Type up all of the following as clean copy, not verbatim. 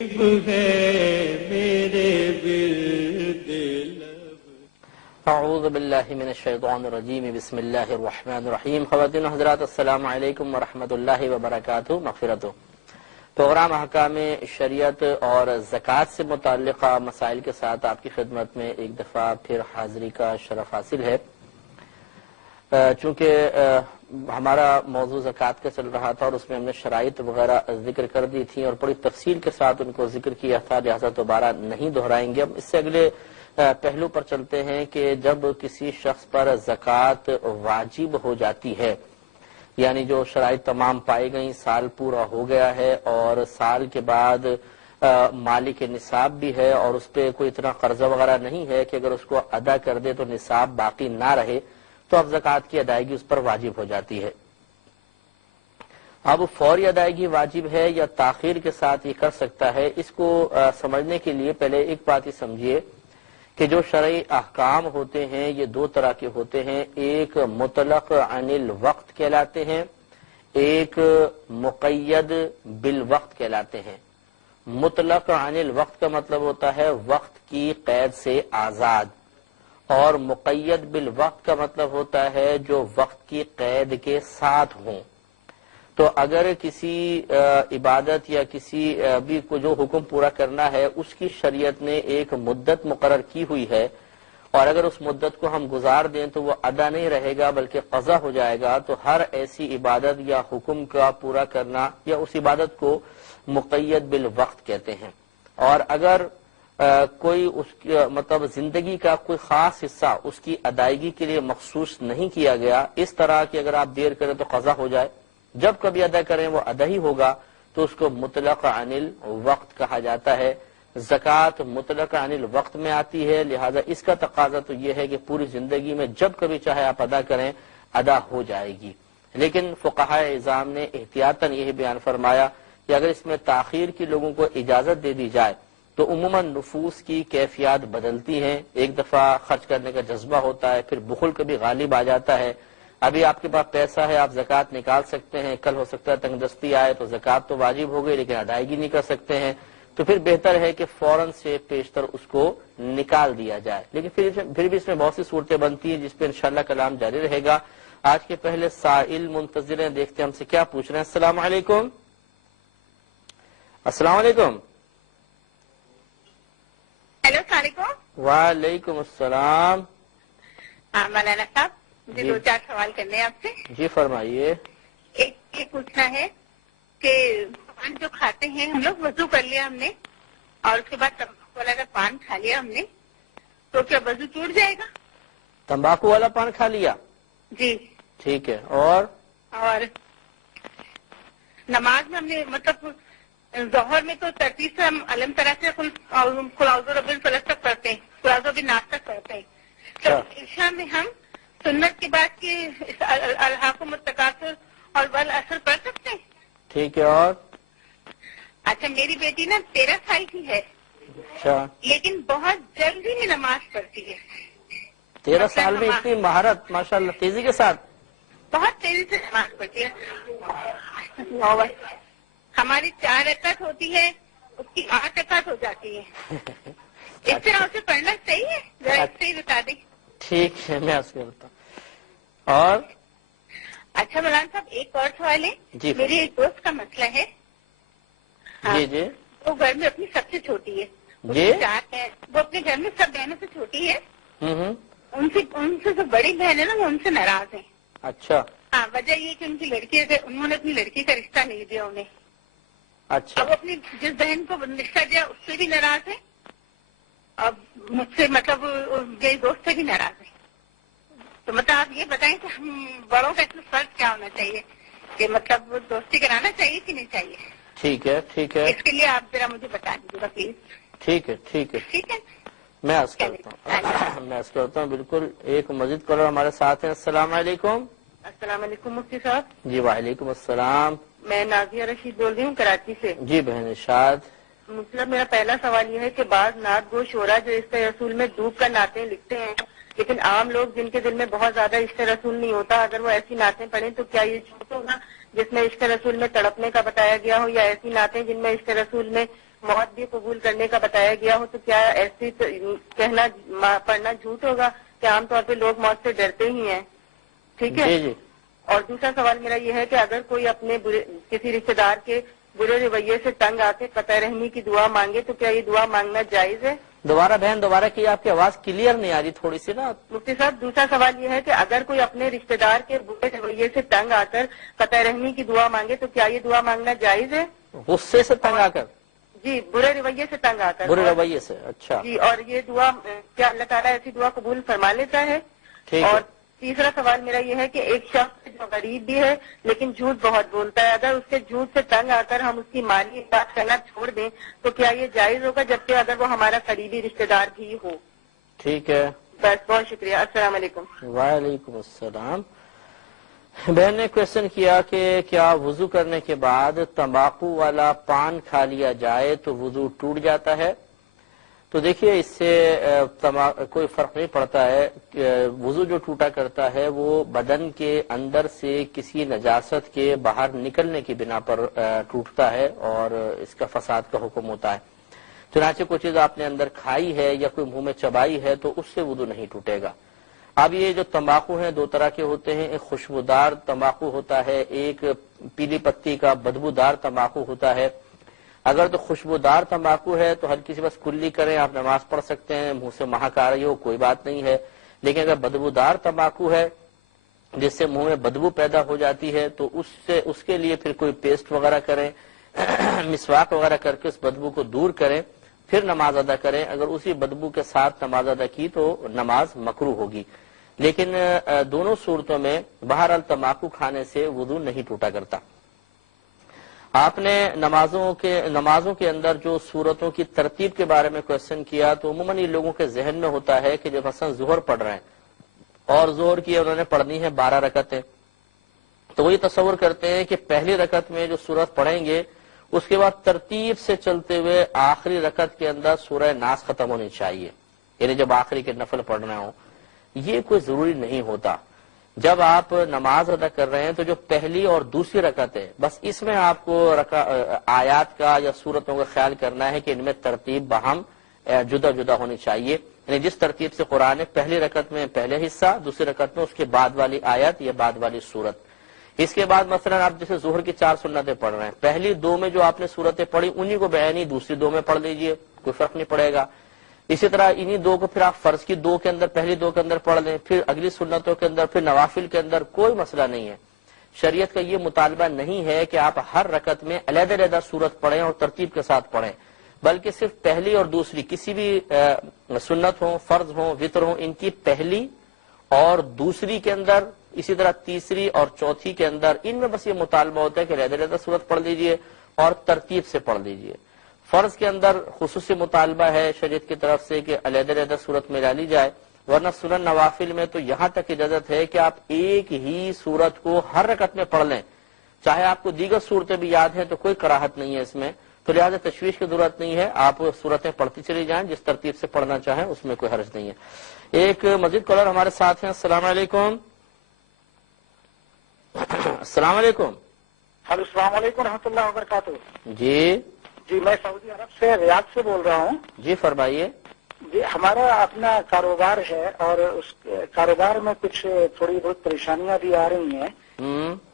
اعوذ باللہ من الشیطان الرجیم بسم اللہ الرحمن الرحیم. خواتین و حضرات السلام علیکم ورحمۃ اللہ وبرکاتہ. مغفرت. پروگرام احکام شریعت اور زکوٰۃ سے متعلقہ مسائل کے ساتھ آپ کی خدمت میں ایک دفعہ پھر حاضری کا شرف حاصل ہے. چونکہ ہمارا موضوع زکوٰۃ کا چل رہا تھا اور اس میں ہم نے شرائط وغیرہ ذکر کر دی تھی اور بڑی تفصیل کے ساتھ ان کو ذکر کیا تھا، لہذا دوبارہ نہیں دہرائیں گے. اب اس سے اگلے پہلو پر چلتے ہیں کہ جب کسی شخص پر زکوٰۃ واجب ہو جاتی ہے، یعنی جو شرائط تمام پائی گئیں، سال پورا ہو گیا ہے اور سال کے بعد مالک نصاب بھی ہے اور اس پہ کوئی اتنا قرضہ وغیرہ نہیں ہے کہ اگر اس کو ادا کر دے تو نصاب باقی نہ رہے، تو اب زکوٰۃ کی ادائیگی اس پر واجب ہو جاتی ہے. اب فوری ادائیگی واجب ہے یا تاخیر کے ساتھ یہ کر سکتا ہے، اس کو سمجھنے کے لیے پہلے ایک بات ہی سمجھیے کہ جو شرعی احکام ہوتے ہیں یہ دو طرح کے ہوتے ہیں. ایک مطلق عن الوقت کہلاتے ہیں، ایک مقید بالوقت کہلاتے ہیں. مطلق عن الوقت کا مطلب ہوتا ہے وقت کی قید سے آزاد، اور مقید بالوقت کا مطلب ہوتا ہے جو وقت کی قید کے ساتھ ہوں. تو اگر کسی عبادت یا کسی بھی کو جو حکم پورا کرنا ہے اس کی شریعت نے ایک مدت مقرر کی ہوئی ہے، اور اگر اس مدت کو ہم گزار دیں تو وہ ادا نہیں رہے گا بلکہ قضا ہو جائے گا، تو ہر ایسی عبادت یا حکم کا پورا کرنا یا اس عبادت کو مقید بالوقت کہتے ہیں. اور اگر کوئی اس مطلب زندگی کا کوئی خاص حصہ اس کی ادائیگی کے لیے مخصوص نہیں کیا گیا، اس طرح کہ اگر آپ دیر کریں تو قضا ہو جائے، جب کبھی ادا کریں وہ ادا ہی ہوگا، تو اس کو مطلق عن الوقت کہا جاتا ہے. زکوٰۃ مطلق عن الوقت میں آتی ہے، لہذا اس کا تقاضا تو یہ ہے کہ پوری زندگی میں جب کبھی چاہے آپ ادا کریں ادا ہو جائے گی. لیکن فقہاء اعظام نے احتیاطاً یہ بیان فرمایا کہ اگر اس میں تاخیر کی لوگوں کو اجازت دے دی جائے تو عموماً نفوس کی کیفیات بدلتی ہیں. ایک دفعہ خرچ کرنے کا جذبہ ہوتا ہے، پھر بخل کبھی غالب آ جاتا ہے. ابھی آپ کے پاس پیسہ ہے، آپ زکوٰۃ نکال سکتے ہیں، کل ہو سکتا ہے تنگ دستی آئے تو زکوٰۃ تو واجب ہو گئی لیکن ادائیگی نہیں کر سکتے ہیں، تو پھر بہتر ہے کہ فوراً سے پیشتر اس کو نکال دیا جائے. لیکن پھر بھی اس میں بہت سی صورتیں بنتی ہیں جس پہ انشاءاللہ کلام جاری رہے گا. آج کے پہلے سائل منتظر ہیں، دیکھتے ہیں ہم سے کیا پوچھ رہے ہیں. السلام علیکم. السلام علیکم. ہیلو، السلام علیکم. وعلیکم السلام. مولانا صاحب، مجھے دو چار سوال کرنے ہیں آپ سے. جی فرمائیے. ایک یہ پوچھنا ہے کہ پان جو کھاتے ہیں ہم لوگ، وضو کر لیا ہم نے اور اس کے بعد تمباکو والا اگر پان کھا لیا ہم نے تو کیا وضو ٹوٹ جائے گا؟ تمباکو والا پان کھا لیا؟ جی ٹھیک ہے. اور نماز میں ہم نے مطلب ظہر میں تو ترتیب سے ہم علم طرح سے خلاصہ رب الفلق تک پڑھتے ہیں، خلاصہ بھی ناس تک پڑھتے ہیں. تو عشاء میں ہم سنت کے بعد کی الہاکم التکاثر اور والعصر پڑھ سکتے ہیں؟ ٹھیک ہے. اور اچھا، میری بیٹی نا 13 سال کی ہے، اچھا، لیکن بہت جلدی میں نماز پڑھتی ہے. 13 سال میں اتنی مہارت، ماشاءاللہ، تیزی کے ساتھ بہت تیزی سے نماز پڑھتی ہے. ہماری 4 رکعت ہوتی ہے، اس کی 8 رکعت ہو جاتی ہے. اس طرح اسے پڑھنا صحیح ہے؟ ذرا اس سے ہی بتا دیں. ٹھیک ہے، میں اس کو بتاؤں. اور اچھا مولانا صاحب، ایک اور سوال ہے. جی میری ایک دوست کا مسئلہ ہے. جی جی وہ گھر میں اپنی سب سے چھوٹی ہے. جی. وہ اپنے گھر میں سب بہنوں سے چھوٹی ہے. ہوں. ان سے جو بڑی بہن ہے نا وہ ان سے ناراض ہیں. اچھا. ہاں، وجہ یہ کہ ان کی لڑکی، انہوں نے اپنی لڑکی کا رشتہ نہیں دیا انہیں. اچھا. اب اپنی جس بہن کو رشتہ دیا اس سے بھی ناراض ہے، اب مجھ سے مطلب میری دوست سے بھی ناراض ہے. تو مطلب آپ یہ بتائیں کہ ہم بڑوں کا اس میں فرق کیا ہونا چاہیے، کہ مطلب دوستی کرانا چاہیے کہ نہیں چاہیے؟ ٹھیک ہے. ٹھیک ہے. اس کے لیے آپ ذرا مجھے بتا دیجیے گا پلیز. ٹھیک ہے. ٹھیک ہے. ٹھیک ہے. میں عرض کرتا ہوں. بالکل. ایک مزید کالر ہمارے ساتھ ہیں. السلام علیکم. السلام علیکم مفتی صاحب. جی وعلیکم السلام. میں نازیہ رشید بول رہی ہوں کراچی سے. جی بہن ارشاد. مطلب میرا پہلا سوال یہ ہے کہ بعض نعت گو شعرا جو عشق رسول میں ڈوب کر نعتیں لکھتے ہیں، لیکن عام لوگ جن کے دل میں بہت زیادہ عشق رسول نہیں ہوتا، اگر وہ ایسی نعتیں پڑھیں تو کیا یہ جھوٹ ہوگا جس میں عشق رسول میں تڑپنے کا بتایا گیا ہو، یا ایسی نعتیں جن میں عشق رسول میں موت بھی قبول کرنے کا بتایا گیا ہو تو کیا ایسی کہنا پڑھنا جھوٹ ہوگا کہ عام طور پہ لوگ موت سے ڈرتے ہی ہیں؟ ٹھیک ہے. جی اور دوسرا سوال میرا یہ ہے کہ اگر کوئی اپنے کسی رشتے دار کے برے رویے سے تنگ آ کے قطع رحمی کی دعا مانگے تو کیا یہ دعا مانگنا جائز ہے؟ دوبارہ بہن دوبارہ کی، آپ کی آواز کلیئر نہیں آ رہی تھوڑی سی نا. مفتی صاحب دوسرا سوال یہ ہے کہ اگر کوئی اپنے رشتے دار کے برے رویے سے تنگ آ کر قطع رحمی کی دعا مانگے تو کیا یہ دعا مانگنا جائز ہے؟ غصے سے تنگ آ کر؟ جی، برے رویے سے تنگ آ کر. برے رویے سے، اچھا جی. اور یہ دعا کیا اللہ تعالیٰ ایسی دعا قبول فرما لیتا ہے؟ ٹھیک اور ہے. تیسرا سوال میرا یہ ہے کہ ایک شخص جو غریب بھی ہے لیکن جھوٹ بہت بولتا ہے، اگر اس کے جھوٹ سے تنگ آ کر ہم اس کی مالی امداد کرنا چھوڑ دیں تو کیا یہ جائز ہوگا، جبکہ اگر وہ ہمارا قریبی رشتے دار بھی ہو؟ ٹھیک ہے. بس، بہت شکریہ. السلام علیکم. وعلیکم السلام. بہن نے کوشچن کیا کہ کیا وضو کرنے کے بعد تمباکو والا پان کھا لیا جائے تو وضو ٹوٹ جاتا ہے؟ تو دیکھیے اس سے کوئی فرق نہیں پڑتا ہے. وضو جو ٹوٹا کرتا ہے وہ بدن کے اندر سے کسی نجاست کے باہر نکلنے کی بنا پر ٹوٹتا ہے اور اس کا فساد کا حکم ہوتا ہے. چنانچہ کوئی چیز آپ نے اندر کھائی ہے یا کوئی منہ میں چبائی ہے تو اس سے وضو نہیں ٹوٹے گا. اب یہ جو تمباکو ہیں دو طرح کے ہوتے ہیں، ایک خوشبودار تمباکو ہوتا ہے، ایک پیلی پتی کا بدبودار تمباکو ہوتا ہے. اگر تو خوشبودار تمباکو ہے تو ہر کسی بس کلی کریں، آپ نماز پڑھ سکتے ہیں، منہ سے مہک آ رہی ہو کوئی بات نہیں ہے. لیکن اگر بدبودار تمباکو ہے جس سے منہ میں بدبو پیدا ہو جاتی ہے تو اس کے لیے پھر کوئی پیسٹ وغیرہ کریں، مسواک وغیرہ کر کے اس بدبو کو دور کریں، پھر نماز ادا کریں. اگر اسی بدبو کے ساتھ نماز ادا کی تو نماز مکروہ ہوگی. لیکن دونوں صورتوں میں بہرحال تمباکو کھانے سے وضو نہیں ٹوٹا کرتا. آپ نے نمازوں کے اندر جو صورتوں کی ترتیب کے بارے میں کوشچن کیا تو عموماً یہ لوگوں کے ذہن میں ہوتا ہے کہ جب مثلا ظہر پڑھ رہے ہیں اور ظہر کی انہوں نے پڑھنی ہے 12 رکعتیں، تو وہ یہ تصور کرتے ہیں کہ پہلی رکعت میں جو سورت پڑھیں گے اس کے بعد ترتیب سے چلتے ہوئے آخری رکعت کے اندر سورہ ناس ختم ہونی چاہیے، یعنی جب آخری کے نفل پڑھنا ہو. یہ کوئی ضروری نہیں ہوتا. جب آپ نماز ادا کر رہے ہیں تو جو پہلی اور دوسری رکعت ہے بس اس میں آپ کو آیات کا یا سورتوں کا خیال کرنا ہے کہ ان میں ترتیب باہم جدا جدا ہونی چاہیے. یعنی جس ترتیب سے قرآن پہلی رکعت میں پہلے حصہ، دوسری رکعت میں اس کے بعد والی آیت یا بعد والی سورت. اس کے بعد مثلا آپ جیسے ظہر کی 4 سنتیں پڑھ رہے ہیں، پہلی 2 میں جو آپ نے سورتیں پڑھی انہی کو بیانی دوسری 2 میں پڑھ لیجئے، کوئی فرق نہیں پڑے گا. اسی طرح انہی 2 کو پھر آپ فرض کی 2 کے اندر پہلی 2 کے اندر پڑھ لیں، پھر اگلی سنتوں کے اندر، پھر نوافل کے اندر، کوئی مسئلہ نہیں ہے. شریعت کا یہ مطالبہ نہیں ہے کہ آپ ہر رکعت میں علیحدہ علیحدہ سورت پڑھیں اور ترتیب کے ساتھ پڑھیں، بلکہ صرف پہلی اور دوسری کسی بھی سنت ہوں، فرض ہوں، وتر ہوں، ان کی پہلی اور دوسری کے اندر، اسی طرح تیسری اور چوتھی کے اندر، ان میں بس یہ مطالبہ ہوتا ہے کہ علیحدہ علیحدہ سورت پڑھ لیجئے اور ترتیب سے پڑھ لیجئے. فرض کے اندر خصوصی مطالبہ ہے شریعت کی طرف سے کہ علیحدہ علیحدہ صورت میں ڈالی جائے، ورنہ سنن نوافل میں تو یہاں تک اجازت ہے کہ آپ ایک ہی صورت کو ہر رکعت میں پڑھ لیں، چاہے آپ کو دیگر صورتیں بھی یاد ہیں تو کوئی کراہت نہیں ہے اس میں. تو لہٰذا تشویش کی ضرورت نہیں ہے، آپ صورتیں پڑھتی چلی جائیں، جس ترتیب سے پڑھنا چاہیں اس میں کوئی حرج نہیں ہے. ایک مزید کالر ہمارے ساتھ ہیں. السلام علیکم. السلام علیکم. ہلو، السلام علیکم ورحمۃ اللہ وبرکاتہ. جی میں سعودی عرب سے ریاض سے بول رہا ہوں. جی فرمائیے. جی، ہمارا اپنا کاروبار ہے اور اس کاروبار میں کچھ تھوڑی بہت پریشانیاں بھی آ رہی ہیں.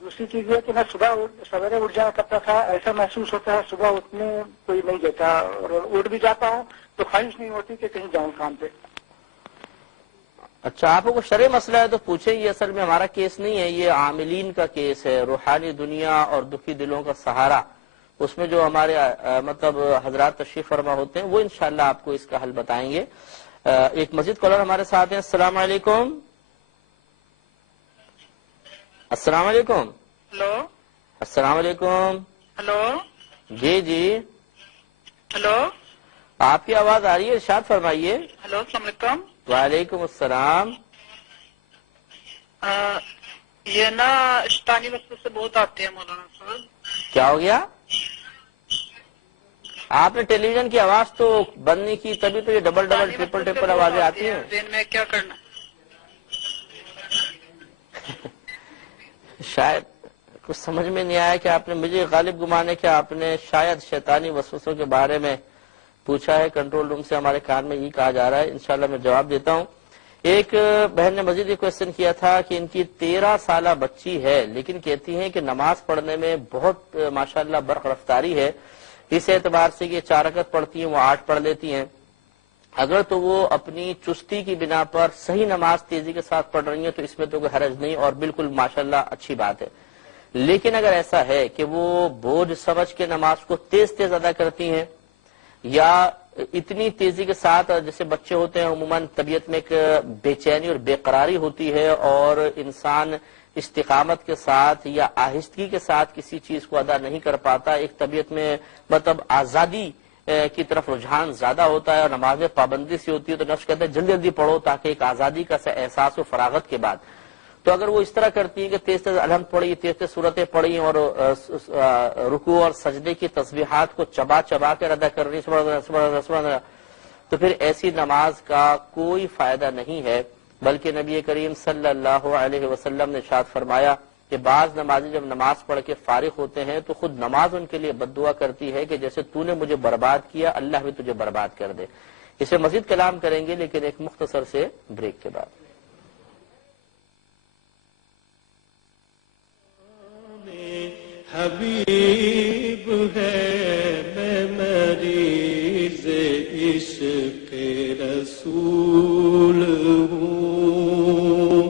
دوسری چیز یہ کہ میں صبح سویرے اٹھ جایا کرتا تھا، ایسا محسوس ہوتا ہے صبح اٹھنے کوئی نہیں دیتا، اور اٹھ بھی جاتا ہوں تو خواہش نہیں ہوتی کہ کہیں جاؤں کام پہ. اچھا، آپ کو شرعی مسئلہ ہے تو پوچھیں. یہ اصل میں ہمارا کیس نہیں ہے، یہ عاملین کا کیس ہے. روحانی دنیا اور دکھی دلوں کا سہارا، اس میں جو ہمارے مطلب حضرات تشریف فرما ہوتے ہیں وہ انشاءاللہ آپ کو اس کا حل بتائیں گے. ایک مزید کالر ہمارے ساتھ ہیں. السلام علیکم. السلام علیکم. ہلو. السلام علیکم. ہلو. جی. ہلو. آپ کی آواز آ رہی ہے، ارشاد فرمائیے. ہلو، السلام علیکم. وعلیکم السلام. یہ نا شیطانی وقت سے بہت آتے ہیں مولانا صاحب. کیا ہو گیا؟ آپ نے ٹیلی ویژن کی آواز تو بند نہیں کی، تبھی تو یہ ڈبل ٹرپل آوازیں آتی ہیں. دن میں کیا کرنا؟ شاید کچھ سمجھ میں نہیں آیا کہ آپ نے مجھے غالب گمان ہے کہ آپ نے شاید شیطانی وسوسوں کے بارے میں پوچھا ہے. کنٹرول روم سے ہمارے کان میں یہ کہا جا رہا ہے. انشاءاللہ میں جواب دیتا ہوں. ایک بہن نے مزید یہ کوشچن کیا تھا کہ ان کی 13 سالہ بچی ہے لیکن کہتی ہیں کہ نماز پڑھنے میں بہت ماشاءاللہ برق رفتاری ہے. اس اعتبار سے کہ 4 رکعت پڑھتی ہیں وہ 8 پڑھ لیتی ہیں. اگر تو وہ اپنی چستی کی بنا پر صحیح نماز تیزی کے ساتھ پڑھ رہی ہیں تو اس میں تو کوئی حرج نہیں اور بالکل ماشاءاللہ اچھی بات ہے. لیکن اگر ایسا ہے کہ وہ بوجھ سمجھ کے نماز کو تیز تیز ادا کرتی ہیں یا اتنی تیزی کے ساتھ، جیسے بچے ہوتے ہیں عموماً طبیعت میں ایک بے چینی اور بے قراری ہوتی ہے اور انسان استقامت کے ساتھ یا آہستگی کے ساتھ کسی چیز کو ادا نہیں کر پاتا، ایک طبیعت میں مطلب آزادی کی طرف رجحان زیادہ ہوتا ہے اور نماز میں پابندی سی ہوتی ہے تو نفس کہتے ہیں جلدی جلدی پڑھو تاکہ ایک آزادی کا احساس و فراغت کے بعد. تو اگر وہ اس طرح کرتی ہے کہ تیز تیز الحمد پڑھی، تیز تیز صورتیں پڑھی اور رکوع اور سجدے کی تسبیحات کو چبا چبا کر ادا کر رہی تو پھر ایسی نماز کا کوئی فائدہ نہیں ہے. بلکہ نبی کریم صلی اللہ علیہ وسلم نے ارشاد فرمایا کہ بعض نمازی جب نماز پڑھ کے فارغ ہوتے ہیں تو خود نماز ان کے لیے بد دعا کرتی ہے کہ جیسے تو نے مجھے برباد کیا اللہ بھی تجھے برباد کر دے. اس سے مزید کلام کریں گے لیکن ایک مختصر سے بریک کے بعد. حبیب ہے میں مریض عشق رسول ہوں،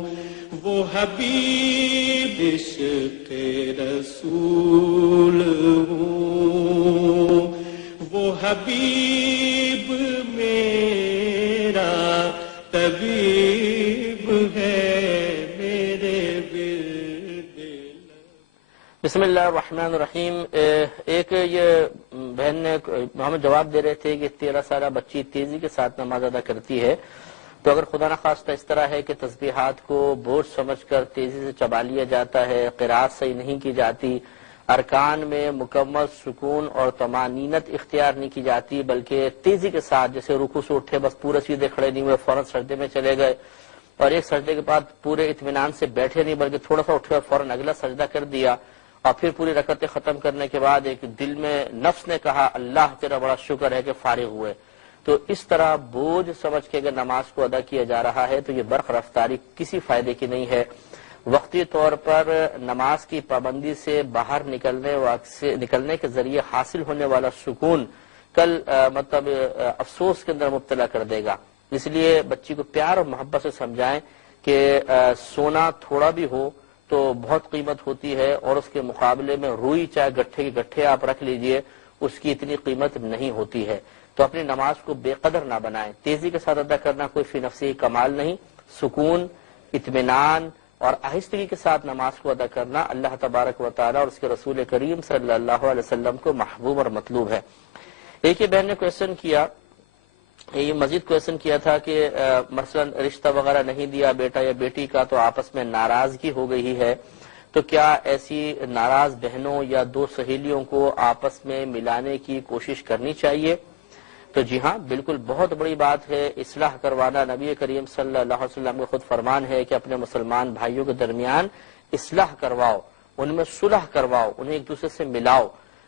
وہ حبیب عشق رسول ہوں، وہ حبیب میرا طبیب ہے میرے بسم اللہ الرحمن الرحیم. ایک یہ بہن نے ہمیں جواب دے رہے تھے کہ 13 سالہ بچی تیزی کے ساتھ نماز ادا کرتی ہے تو اگر خدا نخواستہ اس طرح ہے کہ تسبیحات کو بوجھ سمجھ کر تیزی سے چبا لیا جاتا ہے، قرات صحیح نہیں کی جاتی، ارکان میں مکمل سکون اور طمانینت اختیار نہیں کی جاتی بلکہ تیزی کے ساتھ جیسے رکوع سے اٹھے بس پورے سیدھے کھڑے نہیں ہوئے فوراً سجدے میں چلے گئے اور ایک سجدے کے بعد پورے اطمینان سے بیٹھے نہیں بلکہ تھوڑا سا اٹھے اور فوراً اگلا سجدہ کر دیا اور پھر پوری رکعتیں ختم کرنے کے بعد ایک دل میں نفس نے کہا اللہ تیرا بڑا شکر ہے کہ فارغ ہوئے. تو اس طرح بوجھ سمجھ کے اگر نماز کو ادا کیا جا رہا ہے تو یہ برق رفتاری کسی فائدے کی نہیں ہے. وقتی طور پر نماز کی پابندی سے باہر نکلنے کے ذریعے حاصل ہونے والا سکون کل مطلب افسوس کے اندر مبتلا کر دے گا. اس لیے بچی کو پیار اور محبت سے سمجھائیں کہ سونا تھوڑا بھی ہو تو بہت قیمت ہوتی ہے اور اس کے مقابلے میں روئی چاہے گٹھے کے گٹھے آپ رکھ لیجئے اس کی اتنی قیمت نہیں ہوتی ہے. تو اپنی نماز کو بے قدر نہ بنائیں. تیزی کے ساتھ ادا کرنا کوئی فی نفسی کمال نہیں. سکون، اطمینان اور آہستگی کے ساتھ نماز کو ادا کرنا اللہ تبارک و تعالی اور اس کے رسول کریم صلی اللہ علیہ وسلم کو محبوب اور مطلوب ہے. ایک ہی بہن نے کویشچن کیا، یہ مزید کویشچن کیا تھا کہ مثلا رشتہ وغیرہ نہیں دیا بیٹا یا بیٹی کا تو آپس میں ناراضگی ہو گئی ہے تو کیا ایسی ناراض بہنوں یا دو سہیلیوں کو آپس میں ملانے کی کوشش کرنی چاہیے؟ تو جی ہاں بالکل بہت بڑی بات ہے اصلاح کروانا. نبی کریم صلی اللہ علیہ وسلم کا خود فرمان ہے کہ اپنے مسلمان بھائیوں کے درمیان اصلاح کرواؤ، ان میں صلح کرواؤ، انہیں ایک دوسرے سے ملاؤ.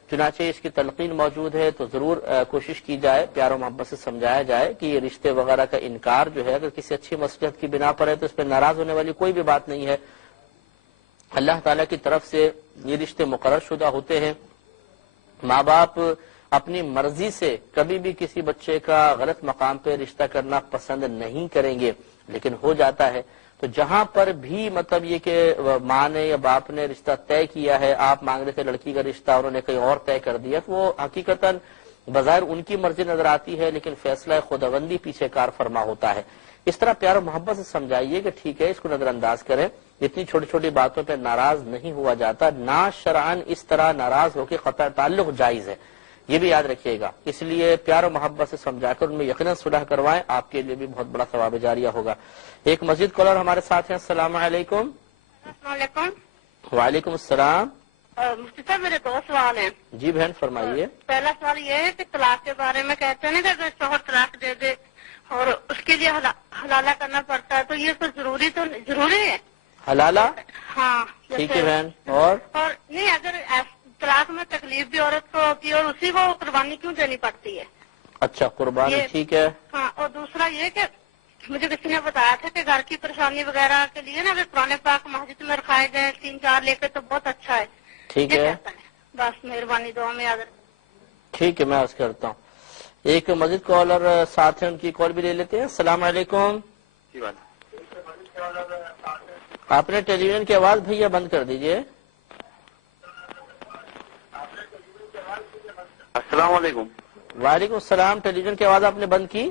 چنانچہ اس کی تلقین موجود ہے تو ضرور کوشش کی جائے، پیار و محبت سے سمجھایا جائے کہ یہ رشتے وغیرہ کا انکار جو ہے اگر کسی اچھی مصلحت کی بنا پر ہے تو اس پہ ناراض ہونے والی کوئی بھی بات نہیں ہے. اللہ تعالیٰ کی طرف سے یہ رشتے مقرر شدہ ہوتے ہیں. ماں باپ اپنی مرضی سے کبھی بھی کسی بچے کا غلط مقام پہ رشتہ کرنا پسند نہیں کریں گے لیکن ہو جاتا ہے. تو جہاں پر بھی مطلب یہ کہ ماں نے یا باپ نے رشتہ طے کیا ہے، آپ مانگ رہے تھے لڑکی کا رشتہ، انہوں نے کہیں اور طے کر دیا، تو وہ حقیقتاً بظاہر ان کی مرضی نظر آتی ہے لیکن فیصلہ خداوندی پیچھے کار فرما ہوتا ہے. اس طرح پیار و محبت سے سمجھائیے کہ ٹھیک ہے اس کو نظر انداز کریں، اتنی چھوٹی چھوٹی باتوں پہ ناراض نہیں ہوا جاتا. نا شرعاً اس طرح ناراض ہو کے قطع تعلق جائز ہے، یہ بھی یاد رکھیے گا. اس لیے پیار و محبت سے سمجھا کر ان میں یقیناً صلح کروائیں، آپ کے لیے بھی بہت بڑا ثواب جاریہ ہوگا. ایک مزید کالر ہمارے ساتھ ہیں. السلام علیکم. السلام علیکم. وعلیکم السلام. مفتی صاحب میرے دو سوال ہیں. جی بہن فرمائیے. پہلا سوال یہ ہے کہ طلاق کے بارے میں کہتے ہیں نا کہ اگر شوہر طلاق دے دے اور اس کے لیے حلالہ کرنا پڑتا ہے تو یہ تو ضروری ہے. حلالہ؟ ہاں ٹھیک ہے بہن. اور دینی پڑتی ہے. اچھا قربانی یہ- ٹھیک ہے. ہاں، اور دوسرا یہ کہ مجھے کسی نے بتایا تھا کہ گھر کی پریشانی وغیرہ کے لیے نا اگر قرآن پاک مسجد میں رکھائے جائے 3-4 لے کے تو بہت اچھا ہے. ٹھیک یہ ہے کہتا ہے. بس مہربانی دعا میں اگر ٹھیک ہے میں عرض کرتا ہوں. ایک مزید کالر ساتھ ہیں، ان کی کال بھی لے لیتے ہیں. السلام علیکم. آپ نے ٹیلی ویژن کی آواز بھیا بند کر دیجئے. السلام علیکم. وعلیکم السلام. ٹیلی ویژن کی آواز آپ نے بند کی؟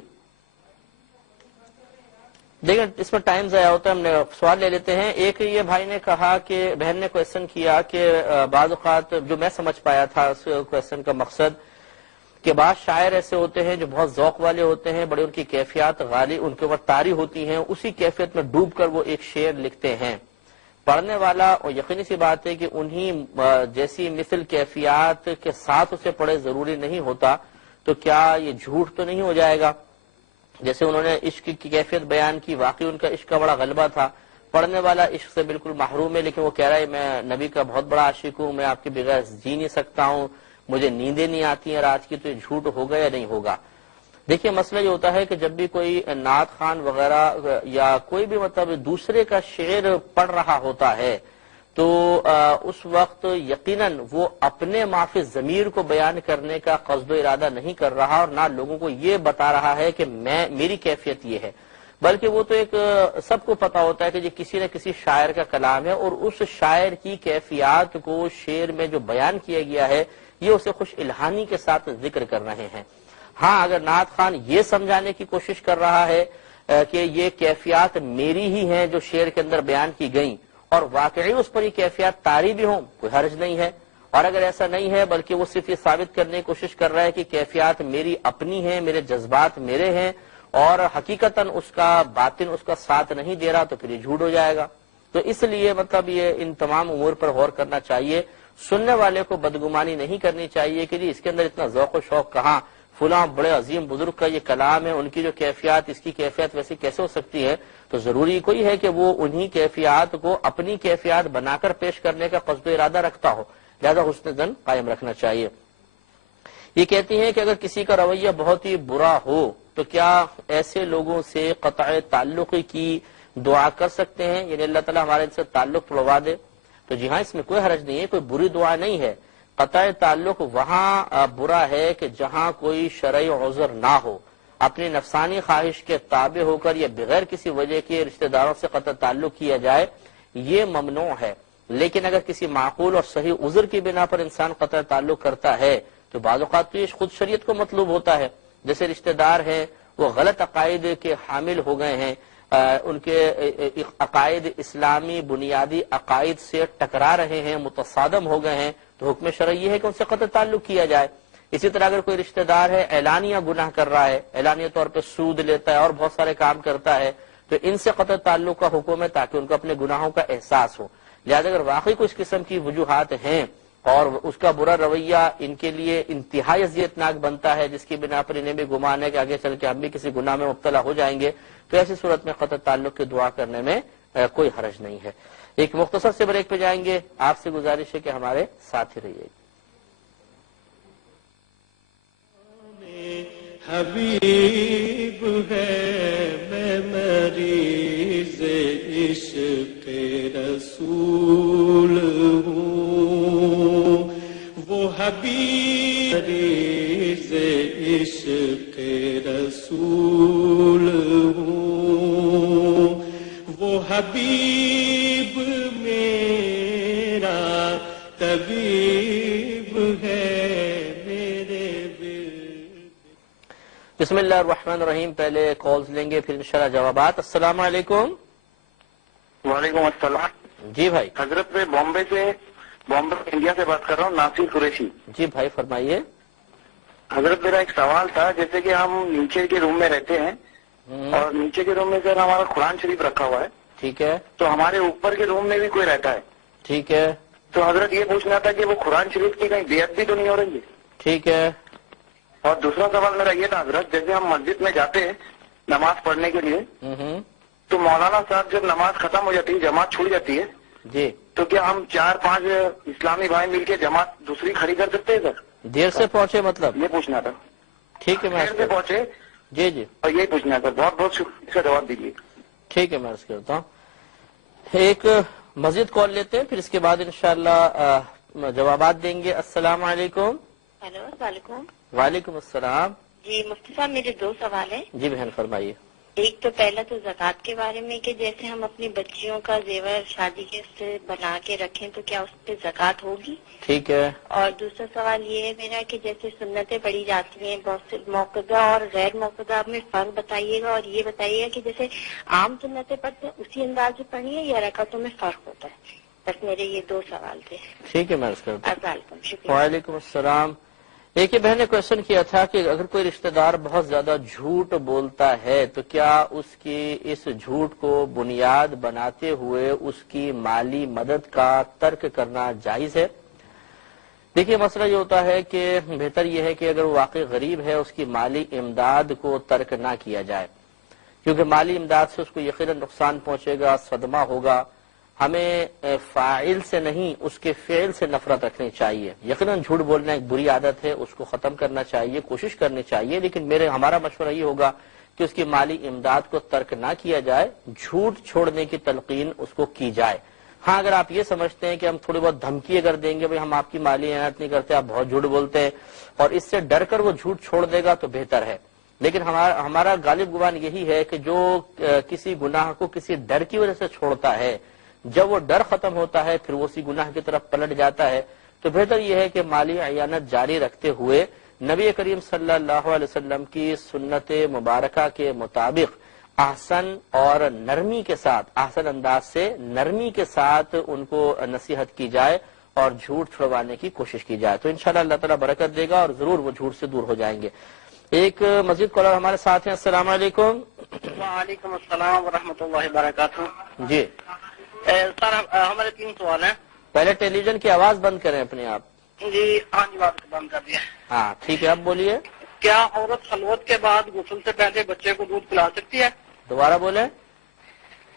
دیکھیں اس میں ٹائم ضائع ہوتا ہے، ہم نے سوال لے لیتے ہیں. ایک یہ بھائی نے کہا کہ بہن نے کویشچن کیا کہ بعض اوقات جو میں سمجھ پایا تھا اس کویشچن کا مقصد کہ بعض شاعر ایسے ہوتے ہیں جو بہت ذوق والے ہوتے ہیں، بڑی ان کی کیفیات غالی ان کے اوپر طاری ہوتی ہیں، اسی کیفیت میں ڈوب کر وہ ایک شعر لکھتے ہیں. پڑھنے والا اور یقینی سی بات ہے کہ انہی جیسی مثل کیفیات کے ساتھ اسے پڑھے ضروری نہیں ہوتا، تو کیا یہ جھوٹ تو نہیں ہو جائے گا؟ جیسے انہوں نے عشق کی کیفیت بیان کی، واقعی ان کا عشق کا بڑا غلبہ تھا. پڑھنے والا عشق سے بالکل محروم ہے، لیکن وہ کہہ رہا ہے میں نبی کا بہت بڑا عاشق ہوں، میں آپ کے بغیر جی نہیں سکتا ہوں، مجھے نیندیں نہیں آتی ہیں رات کی. تو یہ جھوٹ ہوگا یا نہیں ہوگا؟ دیکھیے مسئلہ یہ ہوتا ہے کہ جب بھی کوئی نعت خوان وغیرہ یا کوئی بھی مطلب دوسرے کا شعر پڑھ رہا ہوتا ہے تو اس وقت یقیناً وہ اپنے معافی ضمیر کو بیان کرنے کا قصد و ارادہ نہیں کر رہا، اور نہ لوگوں کو یہ بتا رہا ہے کہ میری کیفیت یہ ہے، بلکہ وہ تو ایک سب کو پتا ہوتا ہے کہ یہ کسی نہ کسی شاعر کا کلام ہے، اور اس شاعر کی کیفیات کو شعر میں جو بیان کیا گیا ہے یہ اسے خوش الہانی کے ساتھ ذکر کر رہے ہیں. ہاں اگر نعت خوان یہ سمجھانے کی کوشش کر رہا ہے کہ یہ کیفیات میری ہی ہیں جو شعر کے اندر بیان کی گئیں، اور واقعی اس پر یہ کیفیات طاری بھی ہوں، کوئی حرج نہیں ہے. اور اگر ایسا نہیں ہے بلکہ وہ صرف یہ ثابت کرنے کی کوشش کر رہا ہے کہ کیفیات میری اپنی ہیں، میرے جذبات میرے ہیں، اور حقیقتاً اس کا باطن اس کا ساتھ نہیں دے رہا، تو پھر یہ جھوٹ ہو جائے گا. تو اس لیے مطلب یہ ان تمام امور پر غور کرنا چاہیے. سننے والے کو بدگمانی نہیں کرنی چاہیے کہ اس کے اندر اتنا ذوق و شوق کہاں، فلاں بڑے عظیم بزرگ کا یہ کلام ہے، ان کی جو کیفیات اس کی کیفیت ویسی کیسے ہو سکتی ہے؟ تو ضروری کوئی ہے کہ وہ انہی کیفیات کو اپنی کیفیات بنا کر پیش کرنے کا قصد و ارادہ رکھتا ہو، لہذا حسن ظن قائم رکھنا چاہیے. یہ کہتی ہیں کہ اگر کسی کا رویہ بہت ہی برا ہو تو کیا ایسے لوگوں سے قطع تعلق کی دعا کر سکتے ہیں، یعنی اللہ تعالیٰ ہمارے ان سے تعلق توڑوا دے؟ تو جی ہاں، اس میں کوئی حرج نہیں ہے، کوئی بری دعا نہیں ہے. قطع تعلق وہاں برا ہے کہ جہاں کوئی شرعی عذر نہ ہو، اپنی نفسانی خواہش کے تابع ہو کر یا بغیر کسی وجہ کے رشتہ داروں سے قطع تعلق کیا جائے، یہ ممنوع ہے. لیکن اگر کسی معقول اور صحیح عذر کی بنا پر انسان قطع تعلق کرتا ہے تو بعض اوقات تو یہ خود شریعت کو مطلوب ہوتا ہے. جیسے رشتہ دار ہیں وہ غلط عقائد کے حامل ہو گئے ہیں، ان کے عقائد اسلامی بنیادی عقائد سے ٹکرا رہے ہیں، متصادم ہو گئے ہیں، تو حکم شرعی یہ ہے کہ ان سے قطع تعلق کیا جائے. اسی طرح اگر کوئی رشتہ دار ہے اعلانیہ گناہ کر رہا ہے، اعلانیہ طور پہ سود لیتا ہے اور بہت سارے کام کرتا ہے، تو ان سے قطع تعلق کا حکم ہے تاکہ ان کو اپنے گناہوں کا احساس ہو. لہذا اگر واقعی کچھ قسم کی وجوہات ہیں اور اس کا برا رویہ ان کے لیے انتہائی اذیتناک بنتا ہے، جس کی بنا پر انہیں بھی گمان ہے کہ آگے چل کے ہم بھی کسی گناہ میں مبتلا ہو جائیں گے، تو ایسی صورت میں قطع تعلق کی دعا کرنے میں کوئی حرج نہیں ہے. ایک مختصر سے بریک پہ جائیں گے. آپ سے گزارش ہے کہ ہمارے ساتھ ہی رہیے. حبیب ہے میں مریض عشق رسول ہوں، وہ حبیب مریض عشق رسول ہوں، وہ حبیب میرا طبیب ہے میرے بسم اللہ الرحمن الرحیم. پہلے کالز لیں گے پھر انشاءاللہ جوابات. السلام علیکم. وعلیکم السلام. جی بھائی. حضرت میں بامبے انڈیا سے بات کر رہا ہوں، ناصر قریشی. جی بھائی فرمائیے. حضرت میرا ایک سوال تھا، جیسے کہ ہم نیچے کے روم میں رہتے ہیں اور نیچے کے روم میں سر ہمارا قرآن شریف رکھا ہوا ہے. ٹھیک ہے. تو ہمارے اوپر کے روم میں بھی کوئی رہتا ہے. ٹھیک ہے. تو حضرت یہ پوچھنا تھا کہ وہ قرآن شریف کی کہیں بیعت بھی تو نہیں ہو رہی ہے؟ ٹھیک ہے. اور دوسرا سوال میرا یہ تھا حضرت، جیسے ہم مسجد میں جاتے ہیں نماز پڑھنے کے لیے، تو مولانا صاحب جب نماز ختم ہو جاتی ہے، جماعت چھوٹ جاتی ہے، جی تو کیا ہم 4-5 اسلامی بھائی مل کے جماعت دوسری کھڑی کر سکتے ہیں سر؟ دیر سے پہنچے مطلب؟ یہ پوچھنا تھا. ٹھیک ہے، میں سے پہنچے. جی جی اور یہی پوچھنا تھا. بہت بہت شکریہ. اس کا جواب دیجیے. ٹھیک ہے، میں عرض کرتا ہوں. ایک مزید کال لیتے ہیں، پھر اس کے بعد انشاءاللہ جوابات دیں گے. السلام علیکم. ہیلو، السلام علیکم. وعلیکم السلام. جی مفتی صاحب، میرے 2 سوال ہیں. جی بہن فرمائیے. ایک تو پہلا تو زکوٰۃ کے بارے میں کہ جیسے ہم اپنی بچیوں کا زیور شادی کے سے بنا کے رکھیں تو کیا اس پہ زکوٰۃ ہوگی؟ ٹھیک ہے. اور دوسرا سوال یہ ہے میرا کہ جیسے سنتیں پڑھی جاتی ہیں بہت سے موقعہ اور غیر موقعہ میں فرق بتائیے گا، اور یہ بتائیے گا کہ جیسے عام سنتیں پڑھتے ہیں اسی انداز میں پڑھنی ہے یا رکعتوں میں فرق ہوتا ہے؟ بس میرے یہ 2 سوال تھے. ٹھیک ہے، میں عرض کرتا ہوں. السلام علیکم. شکریہ. وعلیکم السلام. ایک یہ بہن نے کوشچن کیا تھا کہ اگر کوئی رشتہ دار بہت زیادہ جھوٹ بولتا ہے تو کیا اس کی اس جھوٹ کو بنیاد بناتے ہوئے اس کی مالی مدد کا ترک کرنا جائز ہے؟ دیکھیے، مسئلہ یہ ہوتا ہے کہ بہتر یہ ہے کہ اگر وہ واقعی غریب ہے اس کی مالی امداد کو ترک نہ کیا جائے، کیونکہ مالی امداد سے اس کو یقیناً نقصان پہنچے گا، صدمہ ہوگا. ہمیں فاعل سے نہیں اس کے فعل سے نفرت رکھنی چاہیے. یقیناً جھوٹ بولنا ایک بری عادت ہے، اس کو ختم کرنا چاہیے، کوشش کرنی چاہیے، لیکن ہمارا مشورہ یہ ہوگا کہ اس کی مالی امداد کو ترک نہ کیا جائے، جھوٹ چھوڑنے کی تلقین اس کو کی جائے. ہاں، اگر آپ یہ سمجھتے ہیں کہ ہم تھوڑی بہت دھمکی اگر دیں گے بھائی ہم آپ کی مالی اعانت نہیں کرتے، آپ بہت جھوٹ بولتے ہیں، اور اس سے ڈر کر وہ جھوٹ چھوڑ دے گا تو بہتر ہے. لیکن ہمارا غالب گمان یہی ہے کہ جو کسی گناہ کو کسی ڈر کی وجہ سے چھوڑتا ہے، جب وہ ڈر ختم ہوتا ہے پھر وہ اسی گناہ کی طرف پلٹ جاتا ہے. تو بہتر یہ ہے کہ مالی اعانت جاری رکھتے ہوئے نبی کریم صلی اللہ علیہ وسلم کی سنت مبارکہ کے مطابق احسن اور نرمی کے ساتھ، احسن انداز سے نرمی کے ساتھ ان کو نصیحت کی جائے اور جھوٹ چھڑوانے کی کوشش کی جائے، تو انشاءاللہ اللہ تعالیٰ برکت دے گا اور ضرور وہ جھوٹ سے دور ہو جائیں گے. ایک مزید کالر ہمارے ساتھ ہیں. السلام علیکم. وعلیکم السلام ورحمۃ اللہ وبرکاتہ. جی سر، ہمارے 3 سوال ہیں. پہلے ٹیلی ویژن کی آواز بند کریں اپنے آپ. جی ہاں جی، بات بند کر دیا. ہاں ٹھیک ہے، اب بولیے. کیا عورت خلوت کے بعد غسل سے پہلے بچے کو دودھ پلا سکتی ہے؟ دوبارہ بولیں.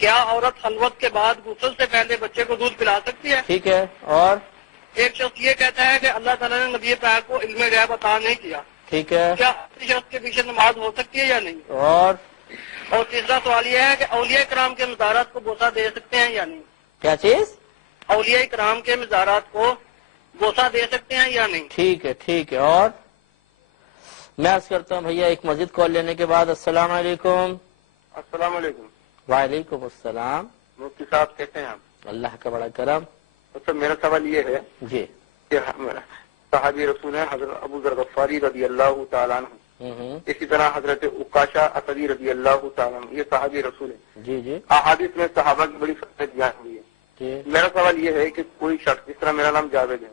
کیا عورت خلوت کے بعد غسل سے پہلے بچے کو دودھ پلا سکتی ہے؟ ٹھیک ہے. اور ایک شخص یہ کہتا ہے کہ اللہ تعالیٰ نے نبی پاک کو علم غیب عطا نہیں کیا. ٹھیک ہے. کیا اس شخص کے پیچھے نماز ہو سکتی ہے یا نہیں؟ اور تیسرا سوال یہ ہے کہ اولیاء کرام کے مزارات کو بوسہ دے سکتے ہیں یا نہیں؟ کیا چیز؟ اولیاء کرام کے مزارات کو بوسہ دے سکتے ہیں یا نہیں؟ ٹھیک ہے، ٹھیک ہے. اور میں عرض کرتا ہوں بھیا ایک مزید کال لینے کے بعد. السلام علیکم. السلام علیکم. وعلیکم السلام. مفتی صاحب کیسے ہیں آپ؟ اللہ کا بڑا کرم. سر میرا سوال یہ ہے جی کہ صحابی رسول ہیں حضرت ابو ذر غفاری رضی اللہ تعالیٰ عنہ، اسی طرح حضرت عکاشہ اسدی رضی اللہ تعالیٰ عنہ، یہ صحابی رسول ہیں. جی جی احادیث میں صحابہ کی بڑی فضیلت بیان ہوئی ہے. جی. میرا سوال یہ ہے کہ کوئی شخص، جس طرح میرا نام جاوید ہے،